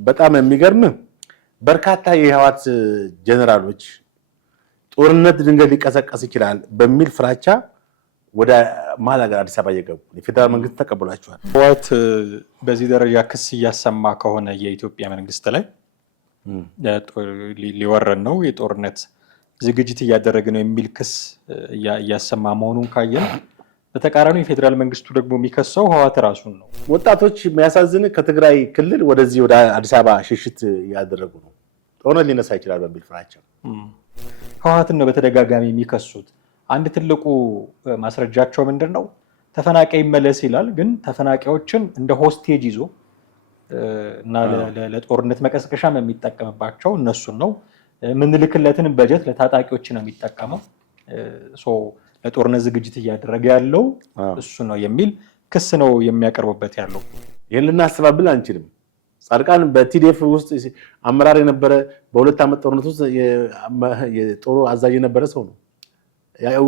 በጣም የሚገርም በርካታ የህወሓት ጀነራሎች ጦርነት ድንገት ሊቀሰቀስ ይችላል በሚል ፍራቻ ወደ መሀል ሀገር አዲስ አበባ እየገቡ የፌዴራል መንግስት ተቀብሏቸዋል። ህወሓት በዚህ ደረጃ ክስ እያሰማ ከሆነ የኢትዮጵያ መንግስት ላይ ሊወረን ነው የጦርነት ዝግጅት እያደረገ ነው የሚል ክስ እያሰማ መሆኑን ካየን በተቃራኒው የፌዴራል መንግስቱ ደግሞ የሚከሰው ህወሓት ራሱን ነው። ወጣቶች የሚያሳዝን ከትግራይ ክልል ወደዚህ ወደ አዲስ አበባ ሽሽት እያደረጉ ነው ጦርነት ሊነሳ ይችላል በሚል ፍራቻ ህወሓትን ነው በተደጋጋሚ የሚከሱት። አንድ ትልቁ ማስረጃቸው ምንድን ነው? ተፈናቃይ መለስ ይላል፣ ግን ተፈናቃዮችን እንደ ሆስቴጅ ይዞ እና ለጦርነት መቀስቀሻም የሚጠቀምባቸው እነሱን ነው። ምንልክለትን በጀት ለታጣቂዎች ነው የሚጠቀመው። ለጦርነት ዝግጅት እያደረገ ያለው እሱ ነው የሚል ክስ ነው የሚያቀርቡበት ያለው። ይህን ልናስተባብል አንችልም። ጻድቃን በቲዲኤፍ ውስጥ አመራር የነበረ በሁለት ዓመት ጦርነት ውስጥ የጦሩ አዛዥ የነበረ ሰው ነው።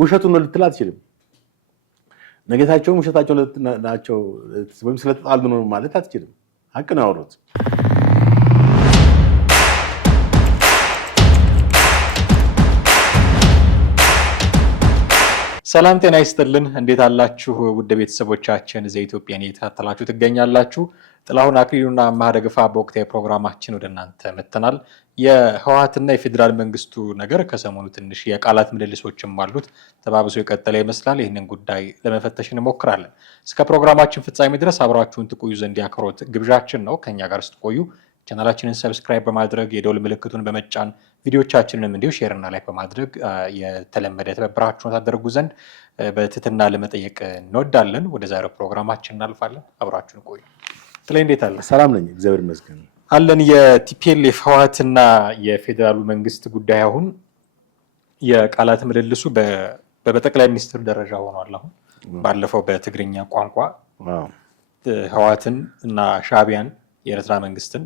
ውሸቱን ልትል አትችልም። ነገታቸውም ውሸታቸው ናቸው ወይም ስለተጣሉ ነው ማለት አትችልም። ሀቅ ነው ያወሩት። ሰላም ጤና ይስጥልን። እንዴት አላችሁ ውድ ቤተሰቦቻችን? ዘኢትዮጵያን እየተከታተላችሁ ትገኛላችሁ። ጥላሁን አክሊሉና አማሃ ደግፋ በወቅታዊ ፕሮግራማችን ወደ እናንተ መጥተናል። የህወሓትና የፌዴራል መንግስቱ ነገር ከሰሞኑ ትንሽ የቃላት ምልልሶችም አሉት፣ ተባብሶ የቀጠለ ይመስላል። ይህንን ጉዳይ ለመፈተሽ እንሞክራለን። እስከ ፕሮግራማችን ፍጻሜ ድረስ አብራችሁን ትቆዩ ዘንድ ያክብሮት ግብዣችን ነው። ከኛ ጋር ስትቆዩ ቻናላችንን ሰብስክራይብ በማድረግ የደውል ምልክቱን በመጫን ቪዲዮቻችንንም እንዲሁ ሼር እና ላይክ በማድረግ የተለመደ ትብብራችሁን ታደርጉ ዘንድ በትህትና ለመጠየቅ እንወዳለን። ወደ ዛሬው ፕሮግራማችን እናልፋለን። አብራችሁን ቆዩ። ጥላይ እንዴት አለ? ሰላም ነኝ፣ እግዚአብሔር ይመስገን አለን። የቲፒኤልኤፍ ህወሓትና የፌዴራሉ መንግስት ጉዳይ አሁን የቃላት ምልልሱ በጠቅላይ ሚኒስትር ደረጃ ሆኗል። አሁን ባለፈው በትግርኛ ቋንቋ ህወሓትን እና ሻዕቢያን የኤርትራ መንግስትን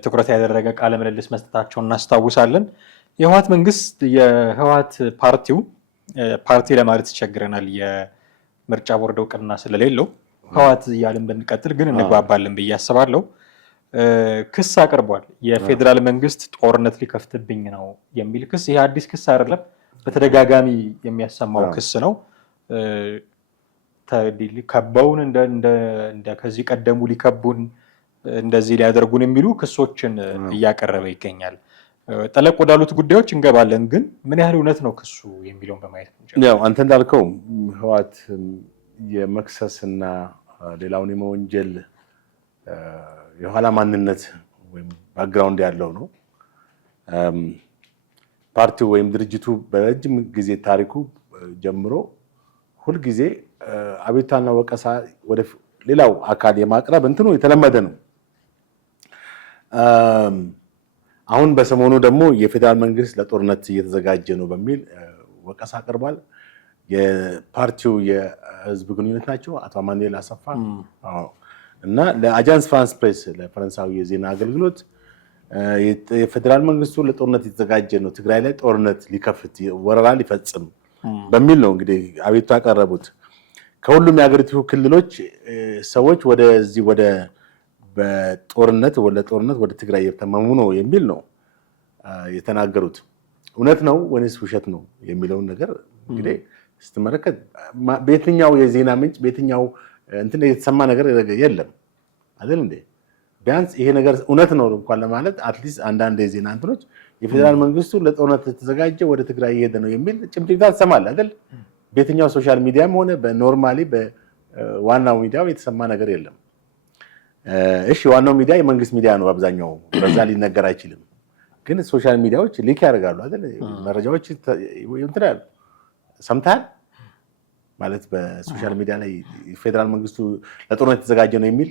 ትኩረት ያደረገ ቃለ ምልልስ መስጠታቸውን እናስታውሳለን። የህወሓት መንግስት የህወሓት ፓርቲ ለማለት ይቸግረናል፣ የምርጫ ቦርድ እውቅና ስለሌለው ህወሓት እያልን ብንቀጥል ግን እንግባባለን ብዬ አስባለሁ። ክስ አቅርቧል። የፌዴራል መንግስት ጦርነት ሊከፍትብኝ ነው የሚል ክስ። ይሄ አዲስ ክስ አይደለም፣ በተደጋጋሚ የሚያሰማው ክስ ነው። ከበውን እንደ ከዚህ ቀደሙ ሊከቡን እንደዚህ ሊያደርጉን የሚሉ ክሶችን እያቀረበ ይገኛል። ጠለቅ ወዳሉት ጉዳዮች እንገባለን። ግን ምን ያህል እውነት ነው ክሱ የሚለውን በማየት ያው አንተ እንዳልከው ህወሓት የመክሰስና ሌላውን የመወንጀል የኋላ ማንነት ወይም ባክግራውንድ ያለው ነው። ፓርቲው ወይም ድርጅቱ በረጅም ጊዜ ታሪኩ ጀምሮ ሁልጊዜ አቤቱታና ወቀሳ ወደ ሌላው አካል የማቅረብ እንትኑ የተለመደ ነው። አሁን በሰሞኑ ደግሞ የፌዴራል መንግስት ለጦርነት እየተዘጋጀ ነው በሚል ወቀሳ አቅርቧል። የፓርቲው የህዝብ ግንኙነት ናቸው አቶ አማኑኤል አሰፋ እና ለአጃንስ ፍራንስ ፕሬስ ለፈረንሳዊ የዜና አገልግሎት የፌዴራል መንግስቱ ለጦርነት የተዘጋጀ ነው፣ ትግራይ ላይ ጦርነት ሊከፍት ወረራ ሊፈጽም በሚል ነው እንግዲህ አቤቱታ ያቀረቡት። ከሁሉም የሀገሪቱ ክልሎች ሰዎች ወደዚህ ወደ በጦርነት ወደ ትግራይ እየተመሙ ነው የሚል ነው የተናገሩት። እውነት ነው ወይስ ውሸት ነው የሚለውን ነገር እንግዲህ ስትመለከት በየትኛው የዜና ምንጭ በየትኛው እንትን የተሰማ ነገር የለም አይደል እንዴ? ቢያንስ ይሄ ነገር እውነት ነው እንኳን ለማለት አትሊስት አንዳንድ የዜና እንትኖች የፌዴራል መንግስቱ ለጦርነት የተዘጋጀ ወደ ትግራይ እየሄደ ነው የሚል ጭምጭምታ ትሰማለህ አይደል? በየትኛው ሶሻል ሚዲያም ሆነ በኖርማሊ በዋናው ሚዲያው የተሰማ ነገር የለም። እሺ ዋናው ሚዲያ የመንግስት ሚዲያ ነው አብዛኛው፣ በዛ ሊነገር አይችልም። ግን ሶሻል ሚዲያዎች ሊክ ያደርጋሉ አይደል? መረጃዎች ይንትራል። ሰምተሃል ማለት በሶሻል ሚዲያ ላይ ፌዴራል መንግስቱ ለጦርነት የተዘጋጀ ነው የሚል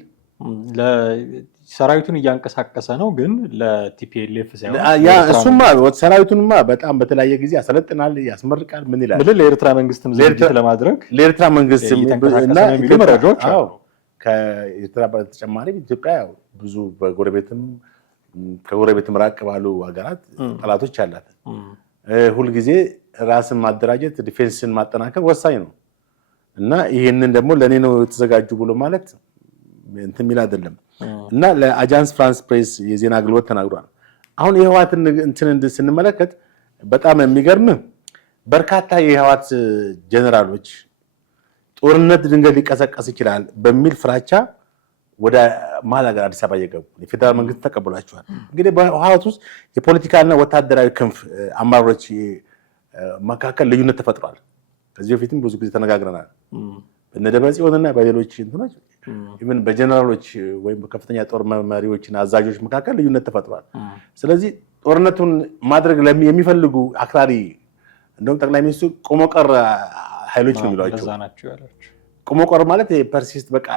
ሰራዊቱን እያንቀሳቀሰ ነው፣ ግን ለቲፒኤልኤፍ ሳይሆን እሱማ ሰራዊቱንማ በጣም በተለያየ ጊዜ ያሰለጥናል፣ ያስመርቃል። ምን ይላል ለኤርትራ መንግስትም ዝግጅት ለማድረግ ለኤርትራ መንግስት እና መረጃዎች አሉ። ከኤርትራ በተጨማሪ ኢትዮጵያ ያው ብዙ ከጎረቤትም ራቅ ባሉ ሀገራት ጠላቶች አላት። ሁልጊዜ ራስን ማደራጀት ዲፌንስን ማጠናከር ወሳኝ ነው እና ይሄንን ደግሞ ለኔ ነው የተዘጋጁ ብሎ ማለት እንትን የሚል አይደለም እና ለአጃንስ ፍራንስ ፕሬስ የዜና አገልግሎት ተናግሯል። አሁን የህወሓትን እንትን ስንመለከት በጣም የሚገርም በርካታ የህወሓት ጀነራሎች ጦርነት ድንገት ሊቀሰቀስ ይችላል በሚል ፍራቻ ወደ መሀል ሀገር አዲስ አበባ እየገቡ የፌዴራል መንግስት ተቀብሏቸዋል። እንግዲህ በህወሓት ውስጥ የፖለቲካና ወታደራዊ ክንፍ አመራሮች መካከል ልዩነት ተፈጥሯል። ከዚህ በፊትም ብዙ ጊዜ ተነጋግረናል። በእነ ደብረጽዮንና በሌሎች እንትኖች ኢቭን በጀነራሎች ወይም በከፍተኛ ጦር መሪዎችና አዛዦች መካከል ልዩነት ተፈጥሯል። ስለዚህ ጦርነቱን ማድረግ የሚፈልጉ አክራሪ እንደውም ጠቅላይ ሚኒስትሩ ቆሞ ቀር ኃይሎች ነው የሚሏቸው። ቆሞ ቀር ማለት ፐርሲስት በቃ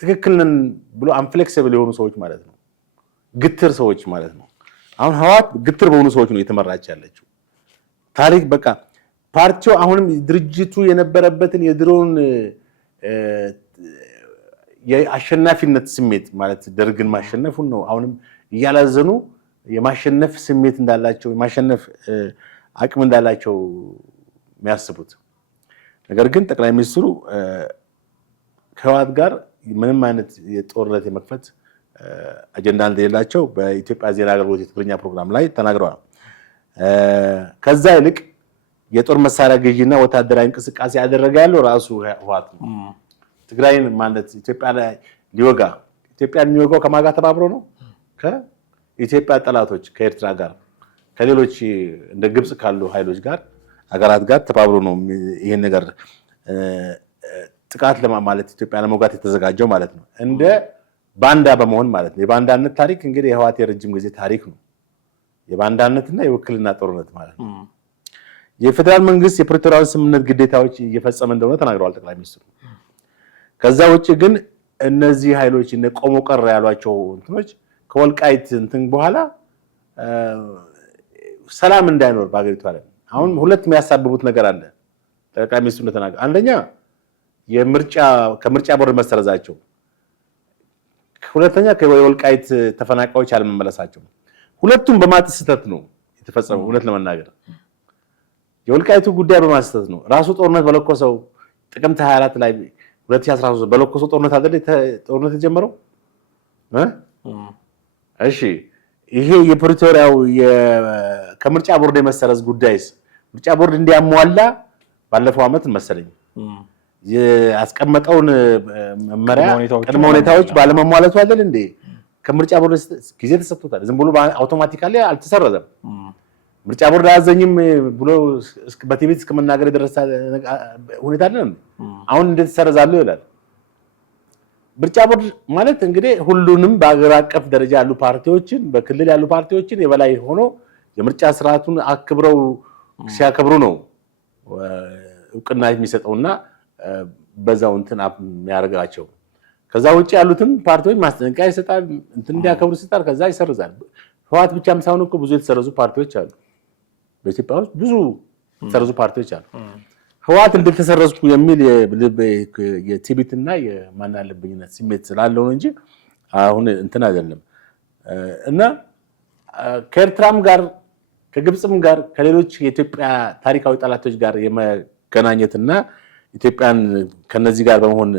ትክክል ነን ብሎ አንፍሌክሲብል የሆኑ ሰዎች ማለት ነው። ግትር ሰዎች ማለት ነው። አሁን ህወሓት ግትር በሆኑ ሰዎች ነው የተመራች ያለችው። ታሪክ በቃ ፓርቲው አሁንም ድርጅቱ የነበረበትን የድሮውን የአሸናፊነት ስሜት ማለት ደርግን ማሸነፉን ነው አሁንም እያላዘኑ የማሸነፍ ስሜት እንዳላቸው የማሸነፍ አቅም እንዳላቸው የሚያስቡት። ነገር ግን ጠቅላይ ሚኒስትሩ ከህወሓት ጋር ምንም አይነት የጦርነት የመክፈት አጀንዳ እንደሌላቸው በኢትዮጵያ ዜና አገልግሎት የትግርኛ ፕሮግራም ላይ ተናግረዋል። ከዛ ይልቅ የጦር መሳሪያ ግዢና ወታደራዊ እንቅስቃሴ ያደረገ ያለው ራሱ ህወሓት ነው። ትግራይን ማለት ኢትዮጵያ ላይ ሊወጋ ኢትዮጵያን የሚወጋው ከማን ጋር ተባብሮ ነው? ከኢትዮጵያ ጠላቶች ከኤርትራ ጋር ከሌሎች እንደ ግብጽ ካሉ ኃይሎች ጋር ሀገራት ጋር ተባብሮ ነው ይሄን ነገር ጥቃት ለማለት ኢትዮጵያ ለመውጋት የተዘጋጀው ማለት ነው። እንደ ባንዳ በመሆን ማለት ነው። የባንዳነት ታሪክ እንግዲህ የህወሓት የረጅም ጊዜ ታሪክ ነው። የባንዳነትና የውክልና ጦርነት ማለት ነው። የፌዴራል መንግስት የፕሪቶሪያውን ስምምነት ግዴታዎች እየፈጸመ እንደሆነ ተናግረዋል ጠቅላይ ሚኒስትሩ። ከዛ ውጭ ግን እነዚህ ኃይሎች እነ ቆሞ ቀር ያሏቸው እንትኖች ከወልቃይት እንትን በኋላ ሰላም እንዳይኖር በአገሪቷ ላይ አሁን ሁለት የሚያሳብቡት ነገር አለ። ጠቅላይ ሚኒስትሩ እንደተናገሩ አንደኛ ከምርጫ ቦርድ መሰረዛቸው፣ ሁለተኛ ከወልቃይት ተፈናቃዮች አለመመለሳቸው። ሁለቱም በማጥ ስህተት ነው የተፈጸመው። እውነት ለመናገር የወልቃይቱ ጉዳይ በማጥ ስህተት ነው። ራሱ ጦርነት በለኮሰው ጥቅምት 24 ላይ 2013 በለኮሰው ጦርነት አይደል ጦርነት የጀመረው? እሺ ይሄ የፕሪቶሪያው ከምርጫ ቦርድ የመሰረዝ ጉዳይስ ምርጫ ቦርድ እንዲያሟላ ባለፈው ዓመት መሰለኝ ያስቀመጠውን መመሪያ ቅድመ ሁኔታዎች ባለመሟላቱ አይደል እንዴ ከምርጫ ቦርድ ጊዜ ተሰጥቶታል። ዝም ብሎ አውቶማቲካሊ አልተሰረዘም። ምርጫ ቦርድ አያዘኝም ብሎ በቲቪ እስከመናገር የደረሰ ሁኔታ አይደለም። አሁን እንዴት ተሰረዛሉ ይላል። ምርጫ ቦርድ ማለት እንግዲህ ሁሉንም በአገር አቀፍ ደረጃ ያሉ ፓርቲዎችን በክልል ያሉ ፓርቲዎችን የበላይ ሆኖ የምርጫ ስርዓቱን አክብረው ሲያከብሩ ነው እውቅና የሚሰጠውና በዛው እንትን የሚያደርጋቸው። ከዛ ውጭ ያሉትን ፓርቲዎች ማስጠንቀቂያ ይሰጣል፣ እንትን እንዲያከብሩ ይሰጣል፣ ከዛ ይሰርዛል። ህወሓት ብቻም ሳይሆን እኮ ብዙ የተሰረዙ ፓርቲዎች አሉ። በኢትዮጵያ ውስጥ ብዙ የተሰረዙ ፓርቲዎች አሉ። ህወሓት እንደተሰረዝኩ የሚል የትዕቢትና የማናለብኝነት ስሜት ስላለው ነው እንጂ አሁን እንትን አይደለም። እና ከኤርትራም ጋር ከግብፅም ጋር ከሌሎች የኢትዮጵያ ታሪካዊ ጠላቶች ጋር የመገናኘትና ኢትዮጵያን ከነዚህ ጋር በመሆን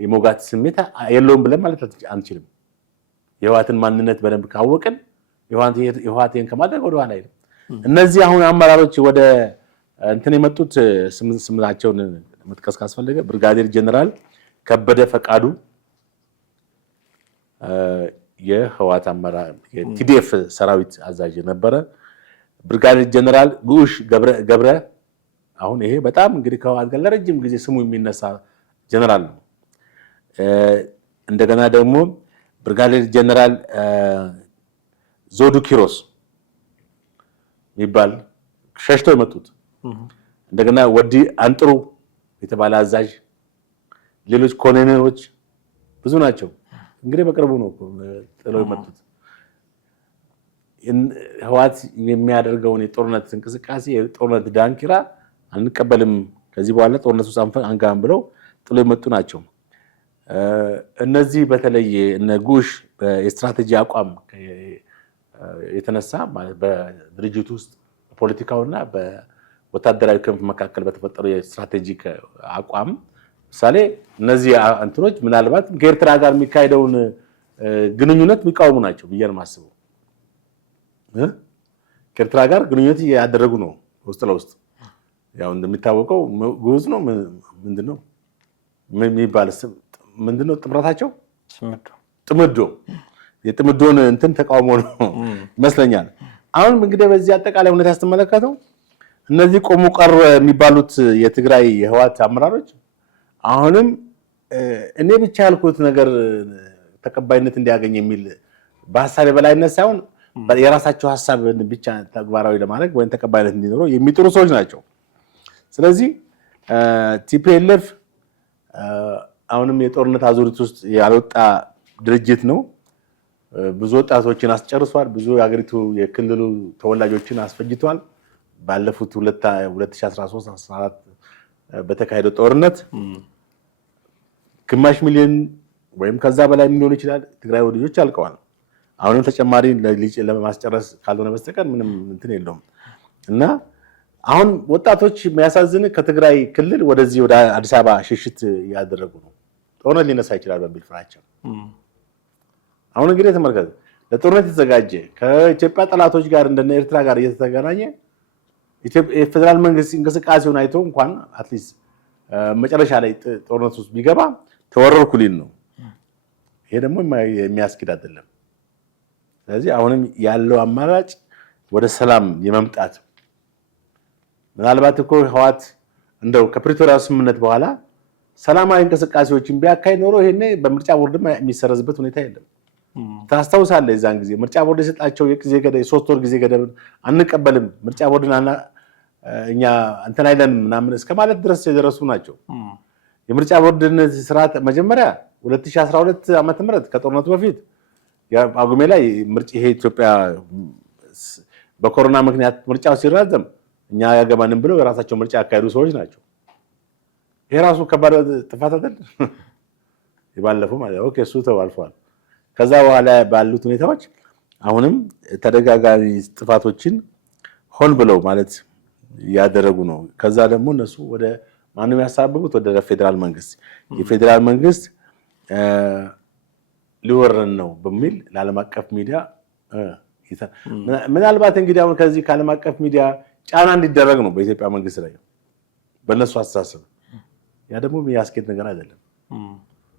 የመውጋት ስሜት የለውም ብለን ማለት አንችልም። የህወሓትን ማንነት በደንብ ካወቅን የህወሓትን ከማድረግ ወደ ኋላ አይደለም። እነዚህ አሁን አመራሮች ወደ እንትን የመጡት ስማቸውን መጥቀስ ካስፈለገ ብርጋዴር ጀነራል ከበደ ፈቃዱ የህወሓት አመራር የቲዲኤፍ ሰራዊት አዛዥ ነበረ። ብርጋዴር ጀነራል ጉሽ ገብረ አሁን ይሄ በጣም እንግዲህ ከህወሓት ጋር ለረጅም ጊዜ ስሙ የሚነሳ ጀነራል ነው። እንደገና ደግሞ ብርጋዴር ጀነራል ዞዱ ኪሮስ የሚባል ሸሽተው የመጡት እንደገና ወዲ አንጥሩ የተባለ አዛዥ፣ ሌሎች ኮሎኔሎች ብዙ ናቸው። እንግዲህ በቅርቡ ነው ጥለው የመጡት። ህወሓት የሚያደርገውን የጦርነት እንቅስቃሴ የጦርነት ዳንኪራ አንቀበልም፣ ከዚህ በኋላ ጦርነት ውስጥ አንገባም ብለው ጥለው የመጡ ናቸው። እነዚህ በተለይ እነ ጉሽ በስትራቴጂ አቋም የተነሳ ማለት በድርጅቱ ውስጥ ፖለቲካውና በወታደራዊ ክንፍ መካከል በተፈጠረው የስትራቴጂክ አቋም ምሳሌ እነዚህ እንትኖች ምናልባት ከኤርትራ ጋር የሚካሄደውን ግንኙነት የሚቃወሙ ናቸው ብዬ ነው የማስበው። ከኤርትራ ጋር ግንኙነት ያደረጉ ነው ውስጥ ለውስጥ። ያው እንደሚታወቀው ጉዝ ነው ምንድነው የሚባል ምንድነው ጥምረታቸው ጥምዶ የጥምዶን እንትን ተቃውሞ ነው ይመስለኛል። አሁን እንግዲህ በዚህ አጠቃላይ ሁኔታ ስትመለከተው እነዚህ ቆሙ ቀር የሚባሉት የትግራይ የህወሓት አመራሮች አሁንም እኔ ብቻ ያልኩት ነገር ተቀባይነት እንዲያገኝ የሚል በሀሳብ የበላይነት ሳይሆን የራሳቸው ሀሳብ ብቻ ተግባራዊ ለማድረግ ወይም ተቀባይነት እንዲኖረው የሚጥሩ ሰዎች ናቸው። ስለዚህ ቲፒኤልኤፍ አሁንም የጦርነት አዙሪት ውስጥ ያልወጣ ድርጅት ነው። ብዙ ወጣቶችን አስጨርሷል። ብዙ የሀገሪቱ የክልሉ ተወላጆችን አስፈጅቷል። ባለፉት 2013-14 በተካሄደው ጦርነት ግማሽ ሚሊዮን ወይም ከዛ በላይ ሊሆን ይችላል ትግራይ ልጆች አልቀዋል። አሁንም ተጨማሪ ለማስጨረስ ካልሆነ በስተቀር ምንም እንትን የለውም እና አሁን ወጣቶች የሚያሳዝን ከትግራይ ክልል ወደዚህ ወደ አዲስ አበባ ሽሽት ያደረጉ ነው። ጦርነት ሊነሳ ይችላል በሚል ፍራቻ። አሁን እንግዲህ ተመልከቱ፣ ለጦርነት የተዘጋጀ ከኢትዮጵያ ጠላቶች ጋር እንደነ ኤርትራ ጋር እየተገናኘ የፌደራል መንግስት እንቅስቃሴውን አይቶ እንኳን አትሊስት መጨረሻ ላይ ጦርነት ውስጥ ቢገባ ተወረርኩ ሊል ነው። ይሄ ደግሞ የሚያስኬድ አይደለም። ስለዚህ አሁንም ያለው አማራጭ ወደ ሰላም የመምጣት ምናልባት እኮ ህወሓት እንደው ከፕሪቶሪያ ስምምነት በኋላ ሰላማዊ እንቅስቃሴዎችን ቢያካሂድ ኖሮ ይሄኔ በምርጫ ቦርድም የሚሰረዝበት ሁኔታ የለም። ታስታውሳለህ? የዛን ጊዜ ምርጫ ቦርድ የሰጣቸው የሶስት ወር ጊዜ ገደብ አንቀበልም፣ ምርጫ ቦርድን እኛ እንትን አይለንም ምናምን እስከ ማለት ድረስ የደረሱ ናቸው። የምርጫ ቦርድን ስርዓት መጀመሪያ 2012 ዓ.ም ከጦርነቱ በፊት ጳጉሜ ላይ ይሄ ኢትዮጵያ በኮሮና ምክንያት ምርጫው ሲራዘም እኛ ያገባንም ብለው የራሳቸው ምርጫ ያካሄዱ ሰዎች ናቸው። ይሄ ራሱ ከባድ ጥፋት አይደል? ይባለፈው ማለት ኦኬ፣ እሱ ተባልፏል። ከዛ በኋላ ባሉት ሁኔታዎች አሁንም ተደጋጋሚ ጥፋቶችን ሆን ብለው ማለት ያደረጉ ነው። ከዛ ደግሞ እነሱ ወደ ማንም ያሳበቡት ወደ ፌደራል መንግስት የፌደራል መንግስት ሊወረን ነው በሚል ለዓለም አቀፍ ሚዲያ ምናልባት እንግዲህ አሁን ከዚህ ከዓለም አቀፍ ሚዲያ ጫና እንዲደረግ ነው በኢትዮጵያ መንግስት ላይ በእነሱ አስተሳሰብ። ያ ደግሞ የሚያስኬድ ነገር አይደለም።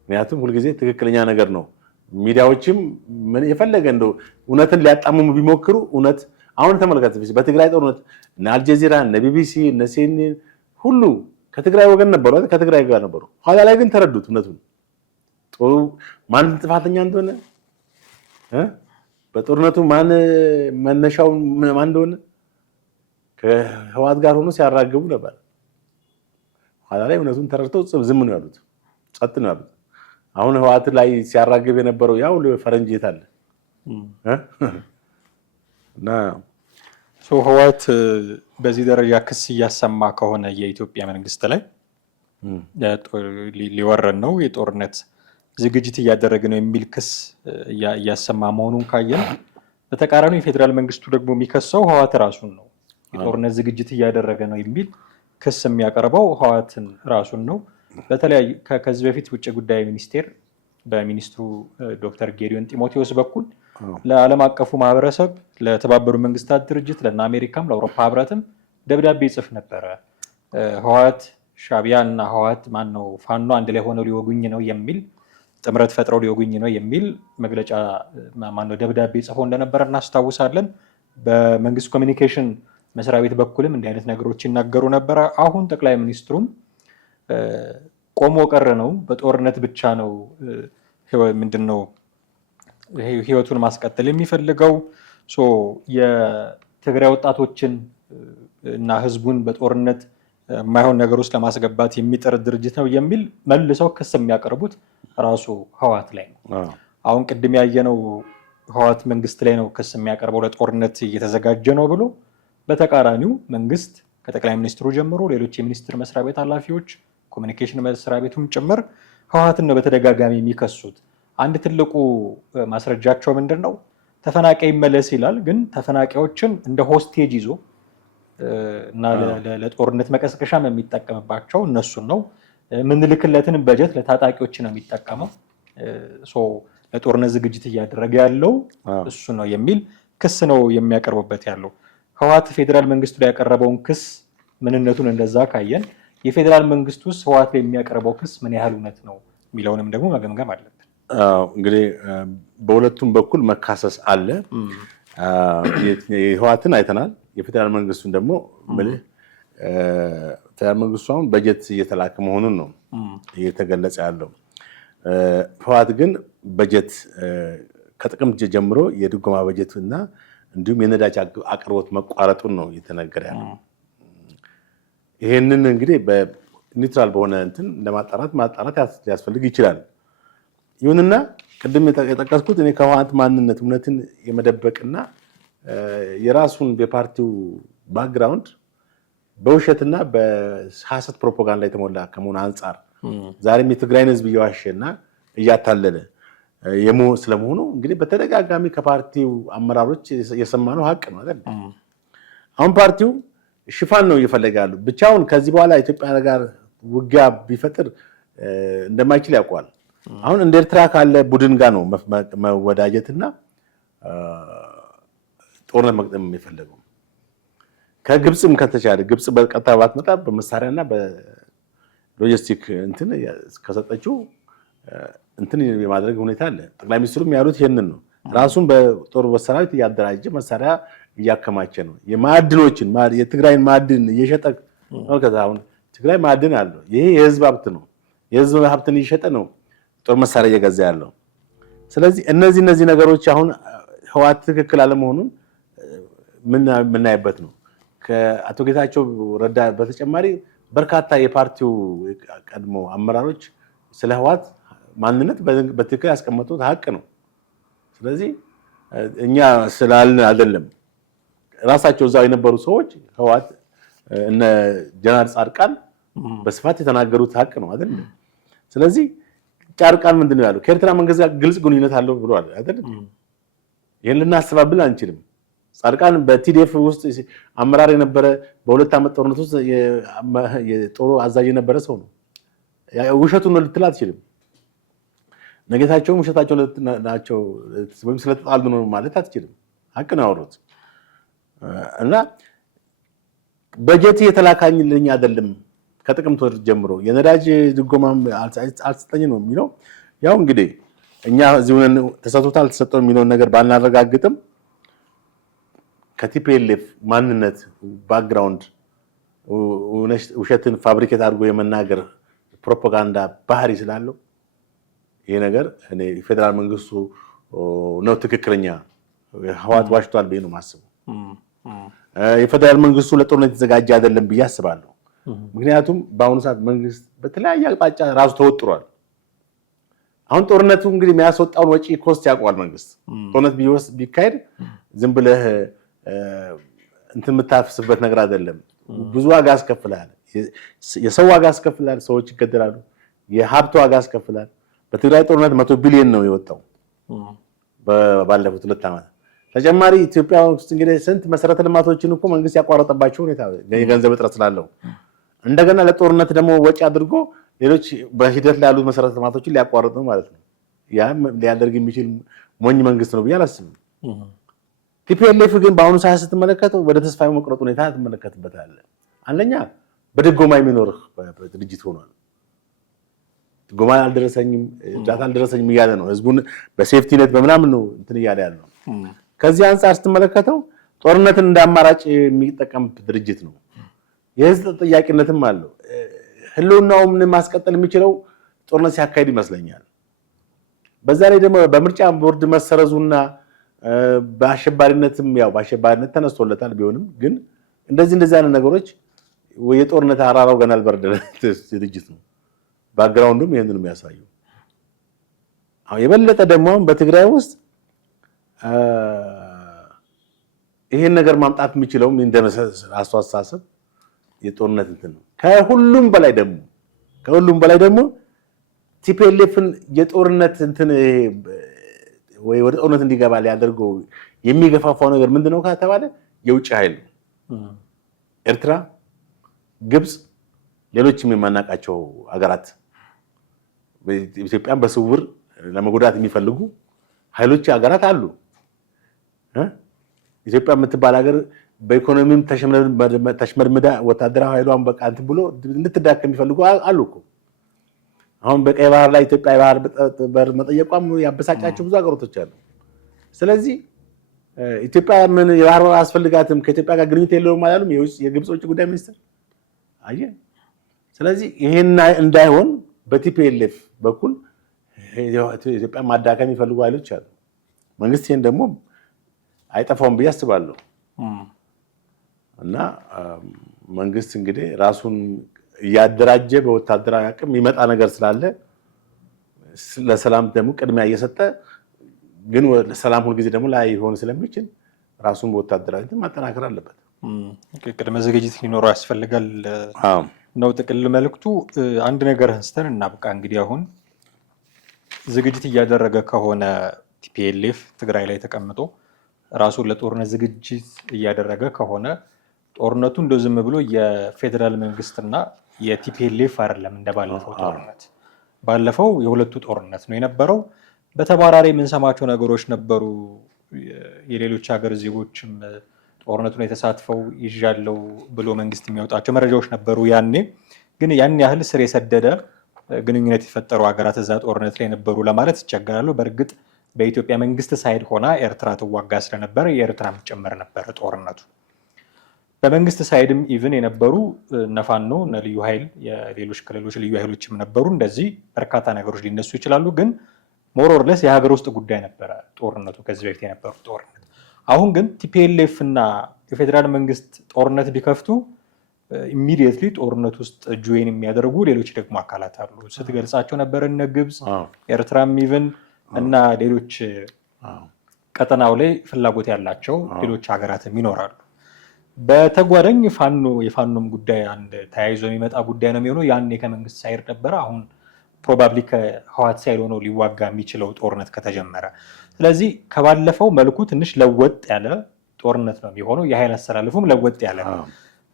ምክንያቱም ሁልጊዜ ትክክለኛ ነገር ነው። ሚዲያዎችም የፈለገ እንደው እውነትን ሊያጣምሙ ቢሞክሩ እውነት አሁን ተመልከት፣ በትግራይ ጦርነት እነ አልጀዚራ እነ ቢቢሲ እነ ሲኤንኤን ሁሉ ከትግራይ ወገን ነበሩ፣ ከትግራይ ጋር ነበሩ። ኋላ ላይ ግን ተረዱት እውነቱን ማን ጥፋተኛ እንደሆነ በጦርነቱ ማን መነሻው ማን እንደሆነ ከህወሓት ጋር ሆኖ ሲያራግቡ ነበር። ኋላ ላይ እውነቱን ተረድተው ዝም ነው ያሉት፣ ጸጥ ነው ያሉት። አሁን ህወሓት ላይ ሲያራግብ የነበረው ያው ፈረንጅ የት አለ እና ህወሓት በዚህ ደረጃ ክስ እያሰማ ከሆነ የኢትዮጵያ መንግስት ላይ ሊወረን ነው የጦርነት ዝግጅት እያደረገ ነው የሚል ክስ እያሰማ መሆኑን ካየን፣ በተቃራኒው የፌዴራል መንግስቱ ደግሞ የሚከሰው ህወሓት ራሱን ነው። የጦርነት ዝግጅት እያደረገ ነው የሚል ክስ የሚያቀርበው ህወሓትን ራሱን ነው። በተለያዩ ከዚህ በፊት ውጭ ጉዳይ ሚኒስቴር በሚኒስትሩ ዶክተር ጌዲዮን ጢሞቴዎስ በኩል ለዓለም አቀፉ ማህበረሰብ፣ ለተባበሩ መንግስታት ድርጅት፣ ለእነ አሜሪካም ለአውሮፓ ህብረትም ደብዳቤ ይጽፍ ነበረ። ህወሓት ሻዕቢያ እና ህወሓት ማነው ፋኖ አንድ ላይ ሆነው ሊወጉኝ ነው የሚል ጥምረት ፈጥረው ሊወጉኝ ነው የሚል መግለጫ ማነው ደብዳቤ ጽፎ እንደነበረ እናስታውሳለን። በመንግስት ኮሚኒኬሽን መስሪያ ቤት በኩልም እንዲህ አይነት ነገሮች ይናገሩ ነበረ። አሁን ጠቅላይ ሚኒስትሩም ቆሞ ቀር ነው፣ በጦርነት ብቻ ነው ምንድነው ህይወቱን ማስቀጠል የሚፈልገው፣ የትግራይ ወጣቶችን እና ህዝቡን በጦርነት የማይሆን ነገር ውስጥ ለማስገባት የሚጥር ድርጅት ነው የሚል መልሰው ክስ የሚያቀርቡት ራሱ ህወሓት ላይ ነው። አሁን ቅድም ያየነው ህወሓት መንግስት ላይ ነው ክስ የሚያቀርበው ለጦርነት እየተዘጋጀ ነው ብሎ፣ በተቃራኒው መንግስት ከጠቅላይ ሚኒስትሩ ጀምሮ ሌሎች የሚኒስትር መስሪያ ቤት ኃላፊዎች፣ ኮሚኒኬሽን መስሪያ ቤቱም ጭምር ህወሓትን ነው በተደጋጋሚ የሚከሱት። አንድ ትልቁ ማስረጃቸው ምንድን ነው? ተፈናቃይ ይመለስ ይላል፣ ግን ተፈናቃዮችን እንደ ሆስቴጅ ይዞ እና ለጦርነት መቀስቀሻም የሚጠቀምባቸው እነሱን ነው። ምንልክለትን በጀት ለታጣቂዎች ነው የሚጠቀመው፣ ለጦርነት ዝግጅት እያደረገ ያለው እሱ ነው የሚል ክስ ነው የሚያቀርቡበት ያለው። ህወሓት ፌዴራል መንግስቱ ላይ ያቀረበውን ክስ ምንነቱን እንደዛ ካየን የፌዴራል መንግስቱ ውስጥ ህወሓት ላይ የሚያቀርበው ክስ ምን ያህል እውነት ነው የሚለውንም ደግሞ መገምገም አለብን። እንግዲህ በሁለቱም በኩል መካሰስ አለ። የህወሓትን አይተናል። የፌዴራል መንግስቱን ደግሞ ፌዴራል መንግስቱ አሁን በጀት እየተላከ መሆኑን ነው እየተገለጸ ያለው። ህወሓት ግን በጀት ከጥቅምት ጀምሮ የድጎማ በጀት እና እንዲሁም የነዳጅ አቅርቦት መቋረጡን ነው እየተነገረ ያለው። ይሄንን እንግዲህ በኒውትራል በሆነ እንትን ማጣራት ሊያስፈልግ ይችላል። ይሁንና ቅድም የጠቀስኩት እኔ ከህወሓት ማንነት እውነትን የመደበቅና የራሱን የፓርቲው ባክግራውንድ በውሸትና በሐሰት ፕሮፓጋንዳ የተሞላ ከመሆኑ አንጻር ዛሬም የትግራይን ህዝብ እየዋሸና እያታለለ ስለመሆኑ እንግዲህ በተደጋጋሚ ከፓርቲው አመራሮች የሰማነው ሀቅ ነው አይደል? አሁን ፓርቲው ሽፋን ነው እየፈለገ ያለው። ብቻውን ከዚህ በኋላ ኢትዮጵያ ጋር ውጊያ ቢፈጥር እንደማይችል ያውቀዋል። አሁን እንደ ኤርትራ ካለ ቡድን ጋር ነው መወዳጀትና ጦርነት መቅጠም የሚፈለገው። ከግብፅም ከተቻለ ግብፅ በቀጥታ ባትመጣ በመሳሪያና በሎጂስቲክ እንትን ከሰጠችው እንትን የማድረግ ሁኔታ አለ። ጠቅላይ ሚኒስትሩም ያሉት ይሄንን ነው። ራሱን በጦር ሰራዊት እያደራጀ መሳሪያ እያከማቸ ነው። የማዕድኖችን የትግራይን ማዕድን እየሸጠ ነው። አሁን ትግራይ ማዕድን አለው። ይሄ የህዝብ ሀብት ነው። የህዝብ ሀብትን እየሸጠ ነው ጦር መሳሪያ እየገዛ ያለው። ስለዚህ እነዚህ ነገሮች አሁን ህወሓት ትክክል አለመሆኑን ምናይበት ነው። ከአቶ ጌታቸው ረዳ በተጨማሪ በርካታ የፓርቲው ቀድሞ አመራሮች ስለ ህወሓት ማንነት በትክክል ያስቀመጡት ሀቅ ነው። ስለዚህ እኛ ስላልን አይደለም፣ ራሳቸው እዛው የነበሩ ሰዎች ህወሓት እነ ጀነራል ጻድቃን በስፋት የተናገሩት ሀቅ ነው አይደል? ስለዚህ ጻድቃን ምንድነው ያለው? ከኤርትራ መንግስት ጋር ግልጽ ግንኙነት አለው ብሏል አይደል? ይሄን ልናስተባብል አንችልም። ጻድቃን በቲዲኤፍ ውስጥ አመራር የነበረ በሁለት ዓመት ጦርነት ውስጥ የጦሩ አዛዥ የነበረ ሰው ነው። ውሸቱን ልትል አትችልም። ነገታቸውም ውሸታቸው ናቸው ወይም ስለተጣሉ ነው ማለት አትችልም። ሀቅ ነው ያወሩት እና በጀት የተላካኝልኝ አይደለም ከጥቅምት ወር ጀምሮ የነዳጅ ድጎማም አልሰጠኝ ነው የሚለው። ያው እንግዲህ እኛ እዚሁ ተሰጥቶታል አልተሰጠውም የሚለውን ነገር ባናረጋግጥም ከቲፒኤልኤፍ ማንነት ባክግራውንድ ውሸትን ፋብሪኬት አድርጎ የመናገር ፕሮፓጋንዳ ባህሪ ስላለው ይሄ ነገር እኔ ፌደራል መንግስቱ ነው ትክክለኛ ህወሓት ዋሽቷል ብዬ ነው የማስበው። የፌደራል መንግስቱ ለጦርነት የተዘጋጀ አይደለም ብዬ አስባለሁ። ምክንያቱም በአሁኑ ሰዓት መንግስት በተለያየ አቅጣጫ ራሱ ተወጥሯል። አሁን ጦርነቱ እንግዲህ የሚያስወጣውን ወጪ ኮስት ያውቀዋል መንግስት። ጦርነት ቢካሄድ ዝም ብለህ እንትን የምታፍስበት ነገር አይደለም። ብዙ ዋጋ ያስከፍላል። የሰው ዋጋ ያስከፍላል። ሰዎች ይገደላሉ። የሀብት ዋጋ ያስከፍላል። በትግራይ ጦርነት 100 ቢሊዮን ነው የወጣው ባለፉት 2 ዓመት። ተጨማሪ ኢትዮጵያ ውስጥ እንግዲህ ስንት መሰረተ ልማቶችን እኮ መንግስት ያቋረጠባቸው ሁኔታ የገንዘብ እጥረት ስላለው እንደገና ለጦርነት ደግሞ ወጪ አድርጎ ሌሎች በሂደት ላይ ያሉት መሰረተ ልማቶችን ሊያቋርጥ ነው ማለት ነው። ያ ሊያደርግ የሚችል ሞኝ መንግስት ነው ብዬ አላስብም። ቲፒኤልኤፍ ግን በአሁኑ ሰዓት ስትመለከተው ወደ ተስፋ የመቁረጥ ሁኔታ ትመለከትበታለህ። አንደኛ በድጎማ የሚኖርህ ድርጅት ሆኗል። ድጎማ አልደረሰኝም፣ እርዳታ አልደረሰኝም እያለ ነው ህዝቡን በሴፍቲ ኔት በምናምን ነው እንትን እያለ ያለው። ከዚህ አንጻር ስትመለከተው ጦርነትን እንደ አማራጭ የሚጠቀም ድርጅት ነው። የህዝብ ተጠያቂነትም አለው። ህልውናውን ማስቀጠል የሚችለው ጦርነት ሲያካሂድ ይመስለኛል። በዛ ላይ ደግሞ በምርጫ ቦርድ መሰረዙና በአሸባሪነትም ያው በአሸባሪነት ተነስቶለታል። ቢሆንም ግን እንደዚህ አይነት ነገሮች የጦርነት አራራው ገና አልበረደለት ድርጅት ነው። ባክግራውንዱም ይሄንን ነው የሚያሳየው። አሁን የበለጠ ደግሞ በትግራይ ውስጥ ይሄን ነገር ማምጣት የሚችለው አስተሳሰብ የጦርነት እንትን ነው። ከሁሉም በላይ ደግሞ ቲፒኤልኤፍን የጦርነት እንትን ወይ ወደ ጦርነት እንዲገባ ሊያደርገው የሚገፋፋው ነገር ምንድነው ከተባለ የውጭ ኃይል ኤርትራ፣ ግብፅ፣ ሌሎችም የማናውቃቸው ሀገራት ኢትዮጵያን በስውር ለመጎዳት የሚፈልጉ ኃይሎች ሀገራት አሉ። ኢትዮጵያ የምትባል ሀገር በኢኮኖሚም ተሽመድምዳ ወታደራዊ ኃይሏን በቃ እንትን ብሎ እንድትዳከም የሚፈልጉ አሉ እኮ። አሁን በቀይ ባህር ላይ ኢትዮጵያ የባህር በር መጠየቋም ያበሳጫቸው ብዙ ሀገሮች አሉ። ስለዚህ ኢትዮጵያ ምን የባህር በር አያስፈልጋትም ከኢትዮጵያ ጋር ግንኙነት የለውም አላሉም የግብፅ ውጭ ጉዳይ ሚኒስትር አየህ። ስለዚህ ይሄን እንዳይሆን በቲፒኤልኤፍ በኩል ኢትዮጵያ ማዳከም የሚፈልጉ ኃይሎች አሉ። መንግስት ይሄን ደግሞ አይጠፋውም ብዬ አስባለሁ። እና መንግስት እንግዲህ ራሱን እያደራጀ በወታደራዊ አቅም ይመጣ ነገር ስላለ ለሰላም ደግሞ ቅድሚያ እየሰጠ ግን ሰላም ሁልጊዜ ደግሞ ላይሆን ስለሚችል ራሱን በወታደራዊ ማጠናከር አለበት። ቅድመ ዝግጅት ሊኖረው ያስፈልጋል ነው ጥቅል መልእክቱ። አንድ ነገር አንስተን እናብቃ። እንግዲህ አሁን ዝግጅት እያደረገ ከሆነ ቲፒኤልኤፍ ትግራይ ላይ ተቀምጦ ራሱን ለጦርነት ዝግጅት እያደረገ ከሆነ ጦርነቱ እንደው ዝም ብሎ የፌዴራል መንግስትና የቲፒኤልኤፍ አይደለም እንደባለፈው ጦርነት። ባለፈው የሁለቱ ጦርነት ነው የነበረው። በተባራሪ የምንሰማቸው ነገሮች ነበሩ። የሌሎች ሀገር ዜጎችም ጦርነቱን የተሳትፈው ይዣለው ብሎ መንግስት የሚያወጣቸው መረጃዎች ነበሩ። ያኔ ግን ያን ያህል ስር የሰደደ ግንኙነት የፈጠሩ ሀገራት እዛ ጦርነት ላይ ነበሩ ለማለት ይቸገራሉ። በእርግጥ በኢትዮጵያ መንግስት ሳይድ ሆና ኤርትራ ትዋጋ ስለነበረ የኤርትራም ጭምር ነበረ ጦርነቱ። በመንግስት ሳይድም ኢቭን የነበሩ ነፋኖ ልዩ ኃይል የሌሎች ክልሎች ልዩ ኃይሎችም ነበሩ። እንደዚህ በርካታ ነገሮች ሊነሱ ይችላሉ። ግን ሞሮርለስ የሀገር ውስጥ ጉዳይ ነበረ ጦርነቱ ከዚህ በፊት የነበሩት ጦርነት። አሁን ግን ቲፒኤልኤፍ እና የፌዴራል መንግስት ጦርነት ቢከፍቱ ኢሚዲየትሊ ጦርነት ውስጥ ጆይን የሚያደርጉ ሌሎች ደግሞ አካላት አሉ። ስትገልጻቸው ነበር እነ ግብፅ፣ ኤርትራም ኢቭን እና ሌሎች ቀጠናው ላይ ፍላጎት ያላቸው ሌሎች ሀገራትም ይኖራሉ። በተጓዳኝ የፋኖም ጉዳይ አንድ ተያይዞ የሚመጣ ጉዳይ ነው የሚሆነው። ያኔ ከመንግስት ሳይድ ነበረ። አሁን ፕሮባብሊ ከህወሓት ሳይድ ሆኖ ሊዋጋ የሚችለው ጦርነት ከተጀመረ። ስለዚህ ከባለፈው መልኩ ትንሽ ለወጥ ያለ ጦርነት ነው የሚሆነው። የኃይል አሰላለፉም ለወጥ ያለ ነው።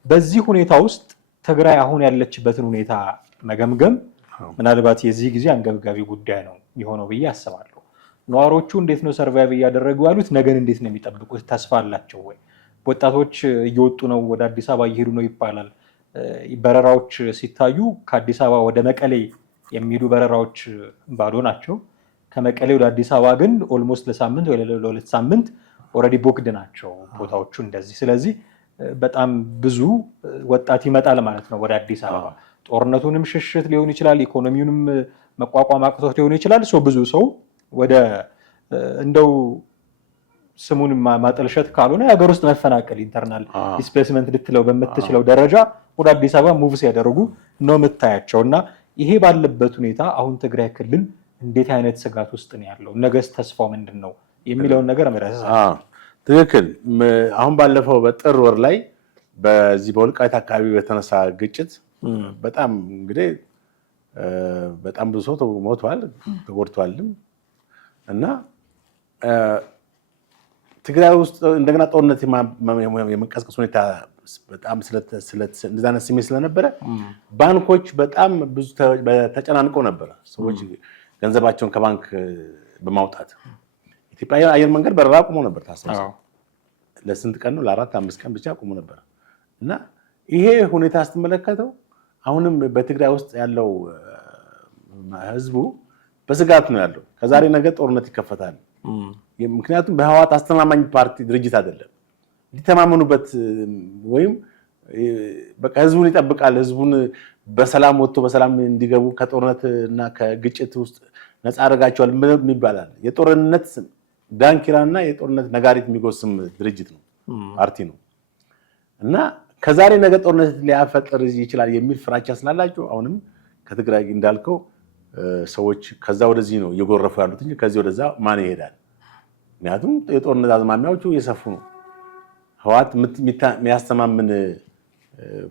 በዚህ ሁኔታ ውስጥ ትግራይ አሁን ያለችበትን ሁኔታ መገምገም ምናልባት የዚህ ጊዜ አንገብጋቢ ጉዳይ ነው የሚሆነው ብዬ አስባለሁ። ነዋሪዎቹ እንዴት ነው ሰርቫይቭ እያደረጉ ያሉት? ነገን እንዴት ነው የሚጠብቁት? ተስፋ አላቸው ወይ? ወጣቶች እየወጡ ነው፣ ወደ አዲስ አበባ እየሄዱ ነው ይባላል። በረራዎች ሲታዩ ከአዲስ አበባ ወደ መቀሌ የሚሄዱ በረራዎች ባዶ ናቸው። ከመቀሌ ወደ አዲስ አበባ ግን ኦልሞስት ለሳምንት ወይ ለሁለት ሳምንት ኦልሬዲ ቦክድ ናቸው ቦታዎቹ እንደዚህ። ስለዚህ በጣም ብዙ ወጣት ይመጣል ማለት ነው ወደ አዲስ አበባ። ጦርነቱንም ሽሽት ሊሆን ይችላል፣ ኢኮኖሚውንም መቋቋም አቅቶት ሊሆን ይችላል። ብዙ ሰው ወደ እንደው ስሙን ማጠልሸት ካልሆነ የሀገር ውስጥ መፈናቀል ኢንተርናል ዲስፕሌስመንት ልትለው በምትችለው ደረጃ ወደ አዲስ አበባ ሙቭ ሲያደርጉ ነው የምታያቸው። እና ይሄ ባለበት ሁኔታ አሁን ትግራይ ክልል እንዴት አይነት ስጋት ውስጥ ነው ያለው? ነገስ ተስፋው ምንድን ነው የሚለውን ነገር መዳሰስ ትክክል። አሁን ባለፈው በጥር ወር ላይ በዚህ በወልቃይት አካባቢ በተነሳ ግጭት በጣም እንግዲህ በጣም ብዙ ሰው ሞቷል፣ ተጎድቷልም እና ትግራይ ውስጥ እንደገና ጦርነት የመቀስቀስ ሁኔታ በጣም እንደዛ አይነት ስሜት ስለነበረ ባንኮች በጣም ብዙ ተጨናንቀው ነበረ። ሰዎች ገንዘባቸውን ከባንክ በማውጣት ኢትዮጵያ አየር መንገድ በረራ አቁሞ ነበር። ታስታውሳለህ? ለስንት ቀን ነው? ለ4-5 ቀን ብቻ አቁሞ ነበር። እና ይሄ ሁኔታ ስትመለከተው አሁንም በትግራይ ውስጥ ያለው ህዝቡ በስጋት ነው ያለው። ከዛሬ ነገ ጦርነት ይከፈታል። ምክንያቱም በህወሓት አስተማማኝ ፓርቲ ድርጅት አይደለም። ሊተማመኑበት ወይም በቃ ህዝቡን ይጠብቃል። ህዝቡን በሰላም ወጥቶ በሰላም እንዲገቡ ከጦርነት እና ከግጭት ውስጥ ነፃ አደርጋቸዋል ይባላል። የጦርነት ዳንኪራና የጦርነት ነጋሪት የሚጎስም ድርጅት ነው፣ ፓርቲ ነው። እና ከዛሬ ነገ ጦርነት ሊያፈጥር ይችላል የሚል ፍራቻ ስላላቸው አሁንም ከትግራይ እንዳልከው ሰዎች ከዛ ወደዚህ ነው እየጎረፉ ያሉት እንጂ ከዚህ ወደዛ ማን ይሄዳል? ምክንያቱም የጦርነት አዝማሚያዎቹ እየሰፉ ነው። ህወሓት የሚያስተማምን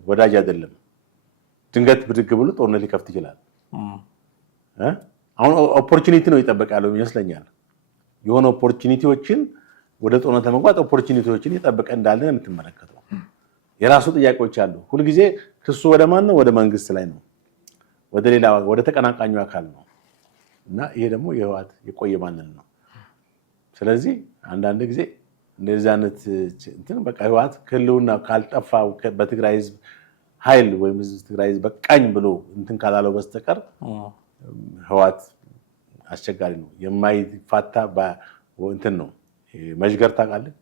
ወዳጅ አይደለም። ድንገት ብድግ ብሎ ጦርነት ሊከፍት ይችላል። አሁን ኦፖርቹኒቲ ነው እየጠበቀ ያለው ይመስለኛል። የሆነ ኦፖርቹኒቲዎችን ወደ ጦርነት ለመግባት ኦፖርቹኒቲዎችን እየጠበቀ እንዳለ ነው የምትመለከተው። የራሱ ጥያቄዎች አሉ። ሁልጊዜ ክሱ ወደ ማን ነው? ወደ መንግስት ላይ ነው፣ ወደ ሌላ ወደ ተቀናቃኙ አካል ነው። እና ይሄ ደግሞ የህወሓት የቆየ ማንነት ነው። ስለዚህ አንዳንድ ጊዜ እንደዚህ አይነት እንትን በቃ ህወሓት ክልውና ካልጠፋ በትግራይ ህዝብ ኃይል ወይም ትግራይ ህዝብ በቃኝ ብሎ እንትን ካላለው በስተቀር ህወሓት አስቸጋሪ ነው። የማይፋታ እንትን ነው። መዥገር ታውቃለህ?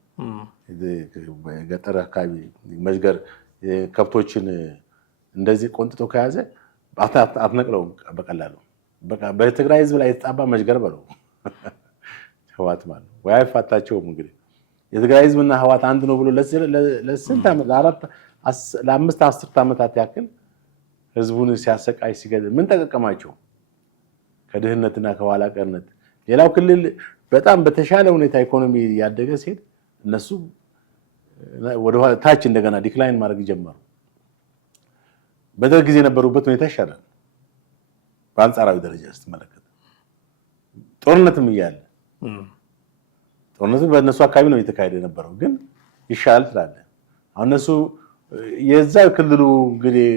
ገጠር አካባቢ መዥገር ከብቶችን እንደዚህ ቆንጥጦ ከያዘ አትነቅለውም በቀላሉ። በቃ በትግራይ ህዝብ ላይ የተጣባ መዥገር በለው ህወሓት ማለት ነው። ወይ አይፋታቸውም። እንግዲህ የትግራይ ህዝብና ህወሓት አንድ ነው ብሎ ለስንት ዓመት ለአምስት አስርት ዓመታት ያክል ህዝቡን ሲያሰቃይ ሲገድል ምን ተጠቀማቸው? ከድህነትና ከኋላ ቀርነት። ሌላው ክልል በጣም በተሻለ ሁኔታ ኢኮኖሚ ያደገ ሲሄድ እነሱ ወደ ታች እንደገና ዲክላይን ማድረግ ጀመሩ። በደርግ ጊዜ የነበሩበት ሁኔታ ይሻላል በአንጻራዊ ደረጃ ስትመለከት። ጦርነትም እያለ ጦርነትም በእነሱ አካባቢ ነው እየተካሄደ የነበረው፣ ግን ይሻላል ትላለህ። አሁን እነሱ የዛ ክልሉ እንግዲህ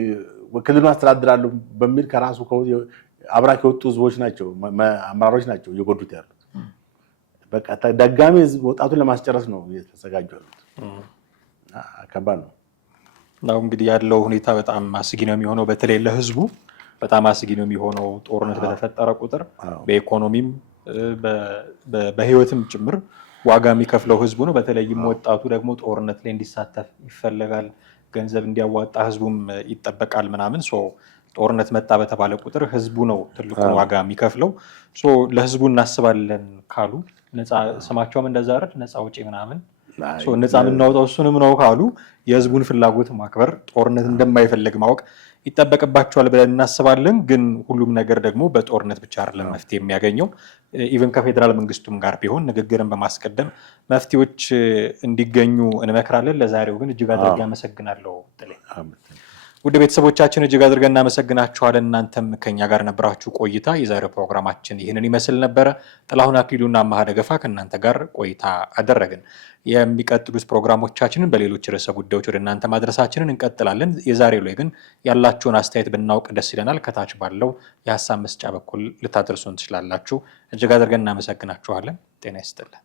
ክልሉን አስተዳድራሉ በሚል ከራሱ አብራክ የወጡ ህዝቦች ናቸው፣ አመራሮች ናቸው እየጎዱት ያሉት። በቃ ደጋሚ ህዝብ ወጣቱን ለማስጨረስ ነው እየተዘጋጁ ያሉት። ከባድ ነው። ነው እንግዲህ ያለው ሁኔታ በጣም አስጊ ነው የሚሆነው። በተለይ ለህዝቡ በጣም አስጊ ነው የሚሆነው። ጦርነት በተፈጠረ ቁጥር በኢኮኖሚም በህይወትም ጭምር ዋጋ የሚከፍለው ህዝቡ ነው። በተለይም ወጣቱ ደግሞ ጦርነት ላይ እንዲሳተፍ ይፈለጋል። ገንዘብ እንዲያዋጣ ህዝቡም ይጠበቃል ምናምን። ጦርነት መጣ በተባለ ቁጥር ህዝቡ ነው ትልቁን ዋጋ የሚከፍለው። ለህዝቡ እናስባለን ካሉ ስማቸውም እንደዛ አይደል ነፃ ውጪ ምናምን ነፃ የምናወጣው እሱንም ነው ካሉ የህዝቡን ፍላጎት ማክበር፣ ጦርነት እንደማይፈልግ ማወቅ ይጠበቅባቸዋል ብለን እናስባለን። ግን ሁሉም ነገር ደግሞ በጦርነት ብቻ አይደለም መፍትሄ የሚያገኘው። ኢቨን ከፌዴራል መንግስቱም ጋር ቢሆን ንግግርን በማስቀደም መፍትሄዎች እንዲገኙ እንመክራለን። ለዛሬው ግን እጅግ አድርጌ አመሰግናለሁ ጥሌ። ውድ ቤተሰቦቻችን እጅግ አድርገን እናመሰግናችኋለን። እናንተም ከኛ ጋር ነበራችሁ ቆይታ። የዛሬው ፕሮግራማችን ይህንን ይመስል ነበረ። ጥላሁን አክሊሉና አማሃ ደገፋ ከእናንተ ጋር ቆይታ አደረግን። የሚቀጥሉት ፕሮግራሞቻችንን በሌሎች ርዕሰ ጉዳዮች ወደ እናንተ ማድረሳችንን እንቀጥላለን። የዛሬው ላይ ግን ያላችሁን አስተያየት ብናውቅ ደስ ይለናል። ከታች ባለው የሀሳብ መስጫ በኩል ልታደርሱን ትችላላችሁ። እጅግ አድርገን እናመሰግናችኋለን። ጤና ይስጥልን።